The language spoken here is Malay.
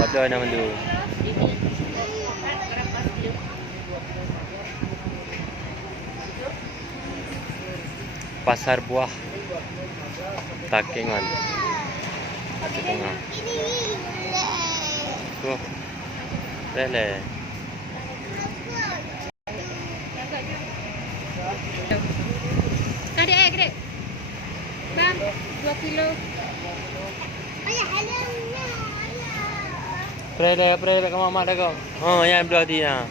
Pada nama tu. Pasar buah Takengon. Di tengah. Tuh. Lele. Gede. Bang, 2 kilo. Pray le ke mama dah kau. Oh, yang belah dia.